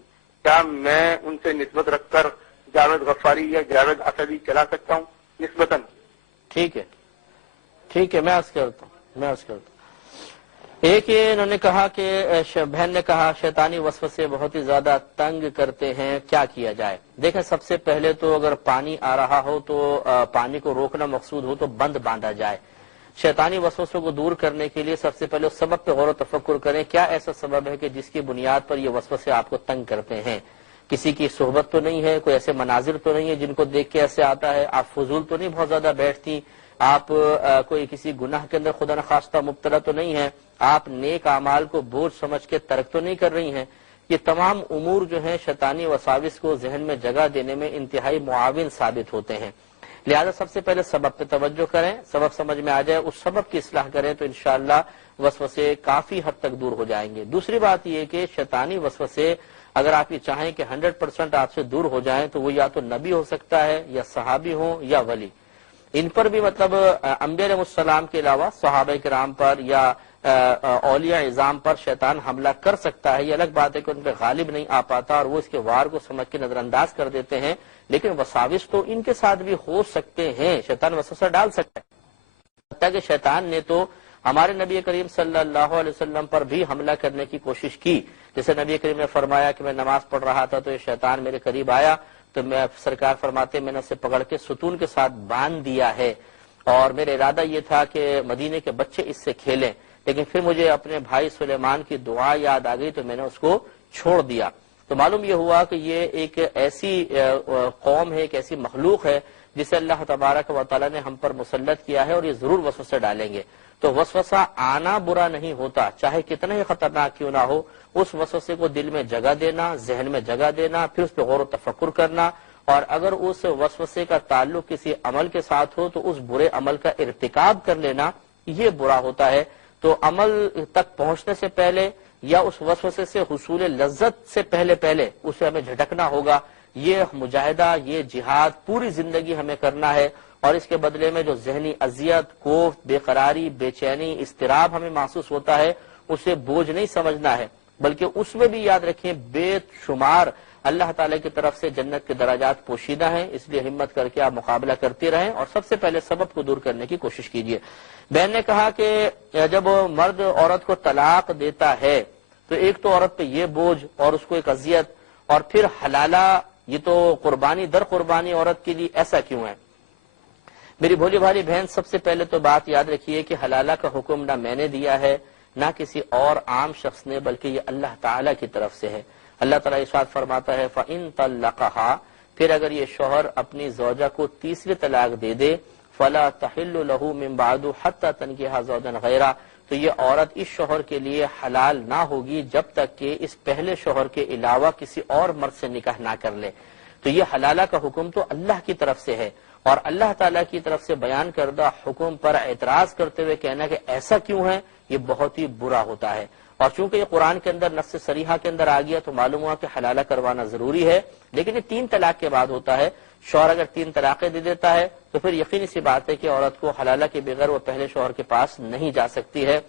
کیا میں ان سے نسبت رکھ کر جاوید غفاری یا جاوید اسدی چلا سکتا ہوں نسبتاً؟ ٹھیک ہے، ٹھیک ہے. میں عرض کرتا ہوں. ایک یہ انہوں نے کہا کہ بہن نے کہا شیطانی وسوسے بہت ہی زیادہ تنگ کرتے ہیں، کیا کیا جائے؟ دیکھیں، سب سے پہلے تو اگر پانی آ رہا ہو تو پانی کو روکنا مقصود ہو تو بند باندھا جائے. شیطانی وسوسوں کو دور کرنے کے لیے سب سے پہلے اس سبب پہ غور و تفکر کریں، کیا ایسا سبب ہے کہ جس کی بنیاد پر یہ وسوسے آپ کو تنگ کرتے ہیں؟ کسی کی صحبت تو نہیں ہے، کوئی ایسے مناظر تو نہیں ہے جن کو دیکھ کے ایسے آتا ہے؟ آپ فضول تو نہیں بہت زیادہ بیٹھتی؟ آپ کوئی کسی گناہ کے اندر خدا نخواستہ مبتلا تو نہیں ہے؟ آپ نیک اعمال کو بوجھ سمجھ کے ترک تو نہیں کر رہی ہیں؟ یہ تمام امور جو ہیں شیطانی وساوس کو ذہن میں جگہ دینے میں انتہائی معاون ثابت ہوتے ہیں. لہذا سب سے پہلے سبب پہ توجہ کریں، سبب سمجھ میں آ جائے اس سبب کی اصلاح کریں تو انشاءاللہ وسوسے کافی حد تک دور ہو جائیں گے. دوسری بات یہ کہ شیطانی وسوسے اگر آپ یہ چاہیں کہ 100% آپ سے دور ہو جائیں تو وہ یا تو نبی ہو سکتا ہے یا صحابی ہوں یا ولی. ان پر بھی مطلب انبیاء علیہ السلام کے علاوہ صحابہ کرام پر یا اولیاء اعظام پر شیطان حملہ کر سکتا ہے. یہ الگ بات ہے کہ ان پہ غالب نہیں آ پاتا اور وہ اس کے وار کو سمجھ کے نظر انداز کر دیتے ہیں، لیکن وساوس تو ان کے ساتھ بھی ہو سکتے ہیں. شیطان وسوسہ ڈال سکتا ہے. حتیٰ کہ شیطان نے تو ہمارے نبی کریم صلی اللہ علیہ وسلم پر بھی حملہ کرنے کی کوشش کی. جیسے نبی کریم نے فرمایا کہ میں نماز پڑھ رہا تھا تو یہ شیطان میرے قریب آیا تو میں سرکار فرماتے میں نے اسے پکڑ کے ستون کے ساتھ باندھ دیا ہے اور میرا ارادہ یہ تھا کہ مدینے کے بچے اس سے کھیلیں، لیکن پھر مجھے اپنے بھائی سلیمان کی دعا یاد آ گئی تو میں نے اس کو چھوڑ دیا. تو معلوم یہ ہوا کہ یہ ایک ایسی قوم ہے، ایک ایسی مخلوق ہے جسے اللہ تبارک و تعالیٰ نے ہم پر مسلط کیا ہے، اور یہ ضرور وسوسے ڈالیں گے۔ تو وسوسہ آنا برا نہیں ہوتا، چاہے کتنا ہی خطرناک کیوں نہ ہو، اس وسوسے کو دل میں جگہ دینا، ذہن میں جگہ دینا، پھر اس پہ غور و تفکر کرنا، اور اگر اس وسوسے کا تعلق کسی عمل کے ساتھ ہو تو اس برے عمل کا ارتکاب کر لینا، یہ برا ہوتا ہے۔ تو عمل تک پہنچنے سے پہلے یا اس وسوسے سے حصول لذت سے پہلے اسے ہمیں جھٹکنا ہوگا۔ یہ مجاہدہ، یہ جہاد پوری زندگی ہمیں کرنا ہے، اور اس کے بدلے میں جو ذہنی اذیت، کوفت، بے قراری، بے چینی، اضطراب ہمیں محسوس ہوتا ہے، اسے بوجھ نہیں سمجھنا ہے، بلکہ اس میں بھی یاد رکھیں بے شمار اللہ تعالیٰ کی طرف سے جنت کے درجات پوشیدہ ہیں، اس لیے ہمت کر کے آپ مقابلہ کرتے رہیں اور سب سے پہلے سبب کو دور کرنے کی کوشش کیجیے۔ بہن نے کہا کہ جب مرد عورت کو طلاق دیتا ہے تو ایک تو عورت پہ یہ بوجھ اور اس کو ایک اذیت، اور پھر حلالہ، یہ تو قربانی در قربانی عورت کے لیے، ایسا کیوں ہے؟ میری بھولی بھالی بہن، سب سے پہلے تو بات یاد رکھیے کہ حلالہ کا حکم نہ میں نے دیا ہے نہ کسی اور عام شخص نے، بلکہ یہ اللہ تعالیٰ کی طرف سے ہے۔ اللہ تعالیٰ ارشاد فرماتا ہے فَإِن طَلَّقَهَا، پھر اگر یہ شوہر اپنی زوجہ کو تیسری طلاق دے دے، فَلَا تَحِلُّ لَهُ مِن بَعْدُ حَتَّى تَنكِحَ زَوْجًا غَيْرَهُ، تو یہ عورت اس شوہر کے لیے حلال نہ ہوگی جب تک کہ اس پہلے شوہر کے علاوہ کسی اور مرد سے نکاح نہ کر لے۔ تو یہ حلالہ کا حکم تو اللہ کی طرف سے ہے، اور اللہ تعالیٰ کی طرف سے بیان کردہ حکم پر اعتراض کرتے ہوئے کہنا کہ ایسا کیوں ہے، یہ بہت ہی برا ہوتا ہے۔ اور چونکہ یہ قرآن کے اندر نص صریحہ کے اندر آ گیا تو معلوم ہوا کہ حلالہ کروانا ضروری ہے، لیکن یہ 3 طلاق کے بعد ہوتا ہے۔ شوہر اگر 3 طلاقیں دے دیتا ہے تو پھر یقینی سی بات ہے کہ عورت کو حلالہ کے بغیر وہ پہلے شوہر کے پاس نہیں جا سکتی ہے۔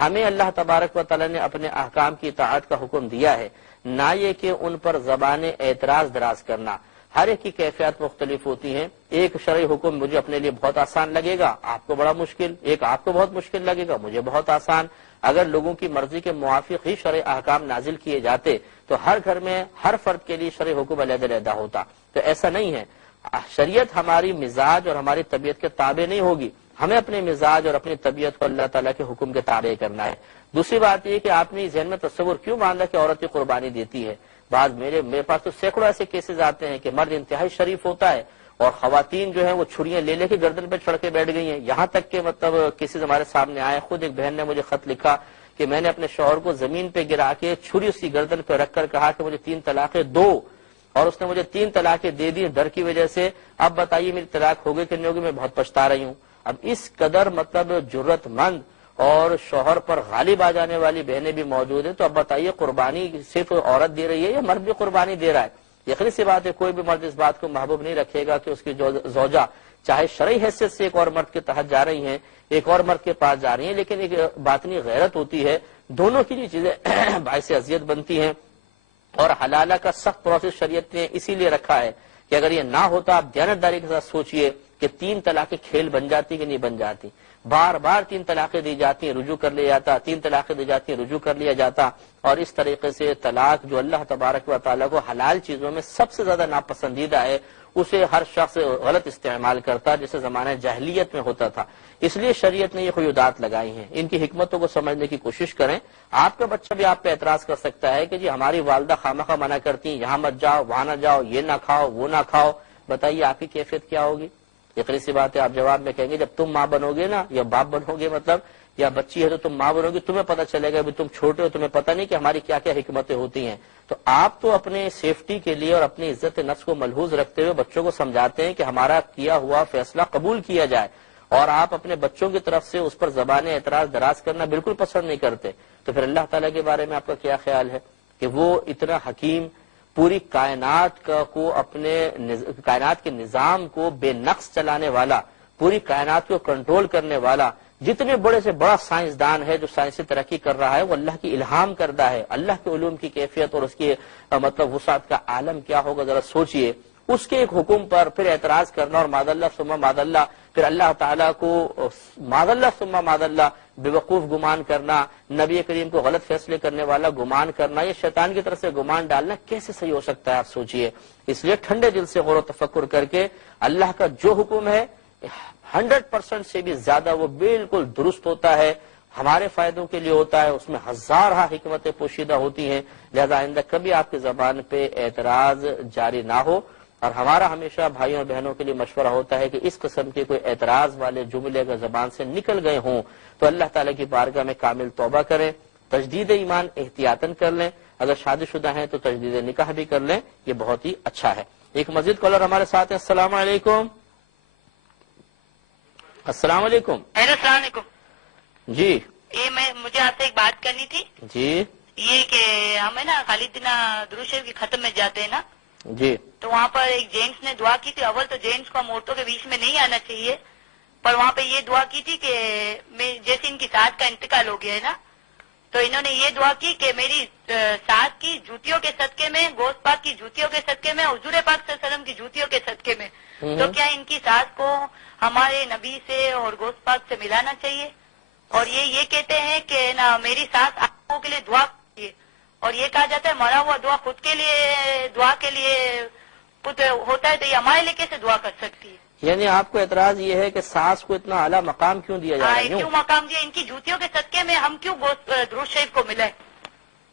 ہمیں اللہ تبارک و تعالیٰ نے اپنے احکام کی اطاعت کا حکم دیا ہے، نہ یہ کہ ان پر زبان اعتراض دراز کرنا۔ ہر ایک کی کیفیات مختلف ہوتی ہیں، ایک شرعی حکم مجھے اپنے لیے بہت آسان لگے گا، آپ کو بڑا مشکل، ایک آپ کو بہت مشکل لگے گا، مجھے بہت آسان۔ اگر لوگوں کی مرضی کے موافق ہی شرعی احکام نازل کیے جاتے تو ہر گھر میں ہر فرد کے لیے شرعی حکم علیحدہ علیحدہ ہوتا، تو ایسا نہیں ہے۔ شریعت ہماری مزاج اور ہماری طبیعت کے تابع نہیں ہوگی، ہمیں اپنے مزاج اور اپنی طبیعت کو اللہ تعالیٰ کے حکم کے تابع کرنا ہے۔ دوسری بات یہ کہ آپ نے ذہن میں تصور کیوں باندھا کہ عورت کی قربانی دیتی ہے؟ بعض میرے پاس تو سینکڑوں ایسے کیسز آتے ہیں کہ مرد انتہائی شریف ہوتا ہے اور خواتین جو ہیں وہ چھریاں لے لے کے گردن پہ چڑھ کے بیٹھ گئی ہیں، یہاں تک کہ مطلب کیسز ہمارے سامنے آئے۔ خود ایک بہن نے مجھے خط لکھا کہ میں نے اپنے شوہر کو زمین پہ گرا کے چھری اس کی گردن پہ رکھ کر کہا کہ مجھے 3 طلاقیں دو، اور اس نے مجھے 3 طلاقیں دے دی ڈر کی وجہ سے۔ اب بتائیے میری طلاق ہو گئی کہ نہیں ہوگی، میں بہت پچھتا رہی ہوں۔ اب اس قدر مطلب جرت مند اور شوہر پر غالب آ جانے والی بہنیں بھی موجود ہیں، تو اب بتائیے قربانی صرف عورت دے رہی ہے یا مرد بھی قربانی دے رہا ہے؟ یقینی سی بات ہے کوئی بھی مرد اس بات کو محبوب نہیں رکھے گا کہ اس کی زوجہ چاہے شرعی حیثیت سے ایک اور مرد کے تحت جا رہی ہیں، ایک اور مرد کے پاس جا رہی ہیں، لیکن ایک باطنی غیرت ہوتی ہے، دونوں کی یہ چیزیں باعث اذیت بنتی ہیں۔ اور حلالہ کا سخت پروسیس شریعت نے اسی لیے رکھا ہے کہ اگر یہ نہ ہوتا، آپ دیانتداری کے ساتھ سوچئے کہ 3 طلاقیں کھیل بن جاتی کہ نہیں بن جاتی۔ بار بار 3 طلاقیں دی جاتی ہیں، رجوع کر لیا جاتا، 3 طلاقیں دی جاتی ہیں، رجوع کر لیا جاتا، اور اس طریقے سے طلاق جو اللہ تبارک و تعالیٰ کو حلال چیزوں میں سب سے زیادہ ناپسندیدہ ہے، اسے ہر شخص غلط استعمال کرتا، جیسے زمانہ جاہلیت میں ہوتا تھا۔ اس لیے شریعت نے یہ قیودات لگائی ہیں، ان کی حکمتوں کو سمجھنے کی کوشش کریں۔ آپ کا بچہ بھی آپ پہ اعتراض کر سکتا ہے کہ جی ہماری والدہ خامخواہ منع کرتی ہیں، یہاں مت جاؤ، وہاں نہ جاؤ، یہ نہ کھاؤ، وہ نہ کھاؤ۔ بتائیے آپ کی کیفیت کیا ہوگی؟ یقینی سی بات ہے آپ جواب میں کہیں گے جب تم ماں بنو گے نا، یا باپ بنو گے مطلب، یا بچی ہے تو تم ماں بنو گی، تمہیں پتہ چلے گا، تم چھوٹے ہو، تمہیں پتہ نہیں کہ ہماری کیا کیا حکمتیں ہوتی ہیں۔ تو آپ تو اپنے سیفٹی کے لیے اور اپنی عزت نفس کو ملحوظ رکھتے ہوئے بچوں کو سمجھاتے ہیں کہ ہمارا کیا ہوا فیصلہ قبول کیا جائے، اور آپ اپنے بچوں کی طرف سے اس پر زبان اعتراض دراز کرنا بالکل پسند نہیں کرتے۔ تو پھر اللہ تعالیٰ کے بارے میں آپ کا کیا خیال ہے کہ وہ اتنا حکیم، پوری کائنات کو اپنے کائنات کے نظام کو بے نقص چلانے والا، پوری کائنات کو کنٹرول کرنے والا، جتنے بڑے سے بڑا سائنسدان ہے جو سائنسی ترقی کر رہا ہے وہ اللہ کی الہام کردہ ہے۔ اللہ کے علوم کی کیفیت اور اس کی مطلب وسعت کا عالم کیا ہوگا ذرا سوچئے۔ اس کے ایک حکم پر پھر اعتراض کرنا اور معاذ اللہ ثم معاذ اللہ، پھر اللہ تعالیٰ کو معاذ اللہ ثم معاذ اللہ بے وقوف گمان کرنا، نبی کریم کو غلط فیصلے کرنے والا گمان کرنا، یہ شیطان کی طرف سے گمان ڈالنا کیسے صحیح ہو سکتا ہے آپ سوچئے۔ اس لیے ٹھنڈے دل سے غور و تفکر کر کے اللہ کا جو حکم ہے 100% سے بھی زیادہ وہ بالکل درست ہوتا ہے، ہمارے فائدوں کے لیے ہوتا ہے، اس میں ہزارہ حکمتیں پوشیدہ ہوتی ہیں، لہذا آئندہ کبھی آپ کی زبان پہ اعتراض جاری نہ ہو۔ اور ہمارا ہمیشہ بھائیوں اور بہنوں کے لیے مشورہ ہوتا ہے کہ اس قسم کے کوئی اعتراض والے جملے اگر زبان سے نکل گئے ہوں تو اللہ تعالیٰ کی بارگاہ میں کامل توبہ کریں، تجدید ایمان احتیاطاً کر لیں، اگر شادی شدہ ہیں تو تجدید نکاح بھی کر لیں، یہ بہت ہی اچھا ہے۔ ایک مزید کالر ہمارے ساتھ ہیں۔ السلام علیکم۔ السلام علیکم۔ ہیلو، السلام علیکم۔ جی یہ مجھے آپ سے ایک بات کرنی تھی، جی یہ کہ ہمیں نا خالد درود شریف کی ختم میں جاتے ہیں نا، جی تو وہاں پر ایک جینٹس نے دعا کی تھی۔ اول تو جینٹس کو ہم عورتوں کے بیچ میں نہیں آنا چاہیے، پر وہاں پہ یہ دعا کی تھی کہ جیسے ان کی ساس کا انتقال ہو گیا ہے نا، تو انہوں نے یہ دعا کی کہ میری ساس کی جوتیوں کے صدقے میں، گوشت پاک کی جوتیوں کے صدقے میں، حضور پاک صلی اللہ علیہ وسلم کی جوتیوں کے صدقے میں، تو کیا ان کی ساس کو ہمارے نبی سے اور گوشت پاک سے ملانا چاہیے؟ اور یہ کہتے ہیں کہ نا میری ساس آپ لوگوں کے لیے دعا کیے، اور یہ کہا جاتا ہے مرا ہوا دعا خود کے لیے دعا کے لیے خود ہوتا ہے، تو یہ ہمارے لیے کیسے دعا کر سکتی ہے؟ یعنی آپ کو اعتراض یہ ہے کہ ساس کو اتنا اعلیٰ مقام کیوں دیا جا رہا ہے؟ کیوں مقام دیا؟ ان کی جوتیوں کے صدقے میں ہم کیوں درود شریف کو ملے؟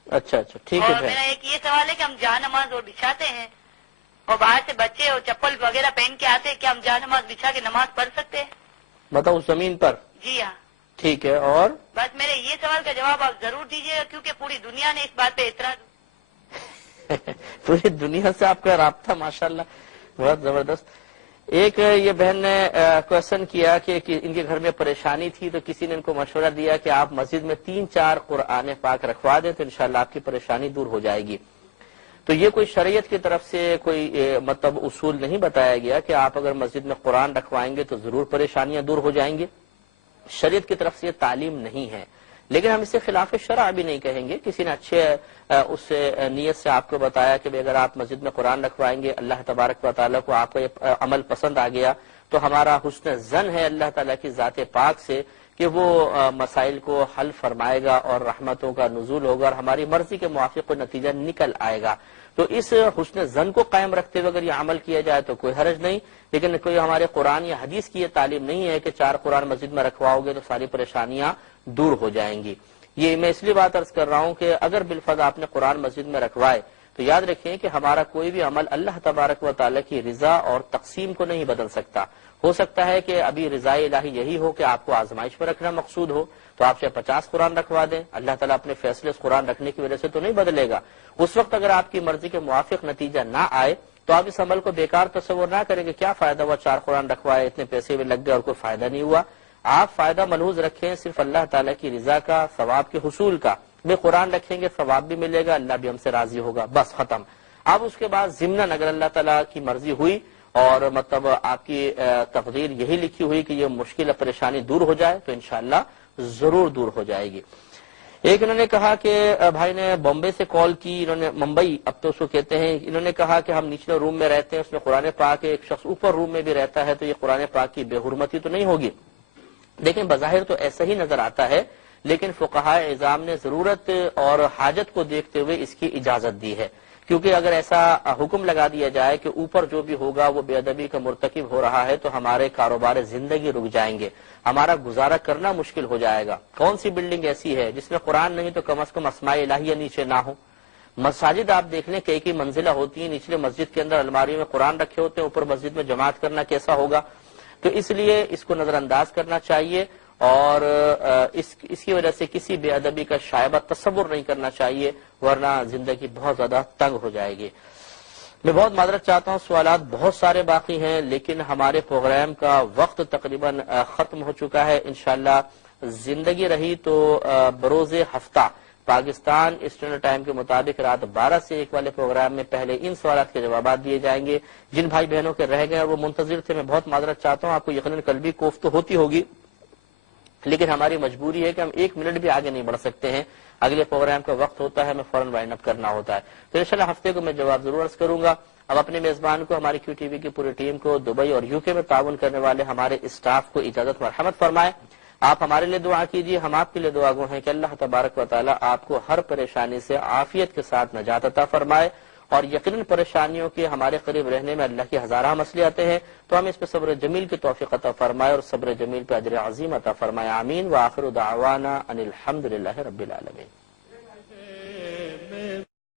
اچھا اچھا ٹھیک ہے اور میرا ایک یہ سوال ہے کہ ہم جہاں نماز اور بچھاتے ہیں اور باہر سے بچے اور چپل وغیرہ پہن کے آتے ہیں، کیا ہم جہاں نماز بچھا کے نماز پڑھ سکتے ہیں؟ بتاؤ زمین پر؟ جی ہاں۔ ٹھیک ہے، اور بس میرے یہ سوال کا جواب آپ ضرور دیجیے گا، کیونکہ پوری دنیا نے اس بات پہ اعتراض پوری دنیا سے آپ کا رابطہ ماشاءاللہ بہت زبردست۔ ایک یہ بہن نے کوشچن کیا کہ ان کے گھر میں پریشانی تھی تو کسی نے ان کو مشورہ دیا کہ آپ مسجد میں 3-4 قرآن پاک رکھوا دیں تو انشاءاللہ آپ کی پریشانی دور ہو جائے گی۔ تو یہ کوئی شریعت کی طرف سے کوئی مطلب اصول نہیں بتایا گیا کہ آپ اگر مسجد میں قرآن رکھوائیں گے تو ضرور پریشانیاں دور ہو جائیں گے، شریعت کی طرف سے یہ تعلیم نہیں ہے، لیکن ہم اسے خلاف شرع بھی نہیں کہیں گے۔ کسی نے اچھے اس نیت سے آپ کو بتایا کہ اگر آپ مسجد میں قرآن رکھوائیں گے، اللہ تبارک و تعالیٰ کو آپ کا یہ عمل پسند آ گیا تو ہمارا حسن ظن ہے اللہ تعالیٰ کی ذات پاک سے کہ وہ مسائل کو حل فرمائے گا اور رحمتوں کا نزول ہوگا اور ہماری مرضی کے موافق کوئی نتیجہ نکل آئے گا۔ تو اس حسن ظن کو قائم رکھتے ہوئے اگر یہ عمل کیا جائے تو کوئی حرج نہیں، لیکن کوئی ہمارے قرآن یا حدیث کی یہ تعلیم نہیں ہے کہ 4 قرآن مسجد میں رکھواؤ گے تو ساری پریشانیاں دور ہو جائیں گی۔ یہ میں اس لیے بات عرض کر رہا ہوں کہ اگر بالفرض آپ نے قرآن مسجد میں رکھوائے تو یاد رکھیں کہ ہمارا کوئی بھی عمل اللہ تبارک و تعالیٰ کی رضا اور تقسیم کو نہیں بدل سکتا۔ ہو سکتا ہے کہ ابھی رضا الہی یہی ہو کہ آپ کو آزمائش میں رکھنا مقصود ہو تو آپ سے 50 قرآن رکھوا دیں، اللہ تعالیٰ اپنے فیصلے اس قرآن رکھنے کی وجہ سے تو نہیں بدلے گا۔ اس وقت اگر آپ کی مرضی کے موافق نتیجہ نہ آئے تو آپ اس عمل کو بیکار تصور نہ کریں کہ کیا فائدہ ہوا 4 قرآن رکھوائے، اتنے پیسے بھی لگ گئے اور کوئی فائدہ نہیں ہوا۔ آپ فائدہ ملحوظ رکھیں صرف اللہ تعالیٰ کی رضا کا، ثواب کے حصول کا۔ میں قرآن رکھیں گے ثواب بھی ملے گا، اللہ بھی ہم سے راضی ہوگا، بس ختم۔ اب اس کے بعد ضمناً اگر اللہ تعالیٰ کی مرضی ہوئی اور مطلب آپ کی تقدیر یہی لکھی ہوئی کہ یہ مشکل پریشانی دور ہو جائے تو انشاءاللہ ضرور دور ہو جائے گی۔ ایک انہوں نے کہا کہ بھائی نے بامبے سے کال کی، انہوں نے ممبئی اب تو اس کو کہتے ہیں، انہوں نے کہا کہ ہم نچلے روم میں رہتے ہیں، اس میں قرآن پاک ہے، ایک شخص اوپر روم میں بھی رہتا ہے تو یہ قرآن پاک کی بے حرمتی تو نہیں ہوگی؟ لیکن بظاہر تو ایسا ہی نظر آتا ہے، لیکن فقہائے اعظام نے ضرورت اور حاجت کو دیکھتے ہوئے اس کی اجازت دی ہے، کیونکہ اگر ایسا حکم لگا دیا جائے کہ اوپر جو بھی ہوگا وہ بے ادبی کا مرتکب ہو رہا ہے تو ہمارے کاروبار زندگی رک جائیں گے، ہمارا گزارا کرنا مشکل ہو جائے گا۔ کون سی بلڈنگ ایسی ہے جس میں قرآن نہیں تو کم از کم اسماء الہیہ نیچے نہ ہو؟ مساجد آپ دیکھ لیں کئی کئی منزلہ ہوتی ہیں، نچلے مسجد کے اندر الماریوں میں قرآن رکھے ہوتے ہیں، اوپر مسجد میں جماعت کرنا کیسا ہوگا؟ تو اس لیے اس کو نظر انداز کرنا چاہیے اور اس کی وجہ سے کسی بے ادبی کا شائبہ تصور نہیں کرنا چاہیے، ورنہ زندگی بہت زیادہ تنگ ہو جائے گی۔ میں بہت معذرت چاہتا ہوں، سوالات بہت سارے باقی ہیں لیکن ہمارے پروگرام کا وقت تقریباً ختم ہو چکا ہے۔ انشاءاللہ زندگی رہی تو بروز ہفتہ پاکستان اسٹینڈرڈ ٹائم کے مطابق رات 12 سے 1 والے پروگرام میں پہلے ان سوالات کے جوابات دیے جائیں گے۔ جن بھائی بہنوں کے رہ گئے اور وہ منتظر تھے، میں بہت معذرت چاہتا ہوں، آپ کو یقیناً قلبی کوفت ہوتی ہوگی، لیکن ہماری مجبوری ہے کہ ہم 1 منٹ بھی آگے نہیں بڑھ سکتے ہیں، اگلے پروگرام کا وقت ہوتا ہے، ہمیں فوراً وائنڈ اپ کرنا ہوتا ہے۔ تو انشاءاللہ ہفتے کو میں جواب ضرور عرض کروں گا۔ اب اپنے میزبان کو، ہماری کیو ٹی وی کی پوری ٹیم کو، دبئی اور UK میں تعاون کرنے والے ہمارے اسٹاف کو اجازت مرحمت فرمائے۔ آپ ہمارے لیے دعا کیجیے، ہم آپ کے لیے دعا گو ہیں کہ اللہ تبارک و تعالی آپ کو ہر پریشانی سے عافیت کے ساتھ نجات عطا فرمائے، اور یقیناً پریشانیوں کے ہمارے قریب رہنے میں اللہ کی ہزارہ مسئلے آتے ہیں، تو ہم اس پہ صبر جمیل کی توفیق عطا فرمائے اور صبر جمیل پہ اجر عظیم عطا فرمائے، آمین۔ وآخر دعوانا ان الحمدللہ رب العالمین۔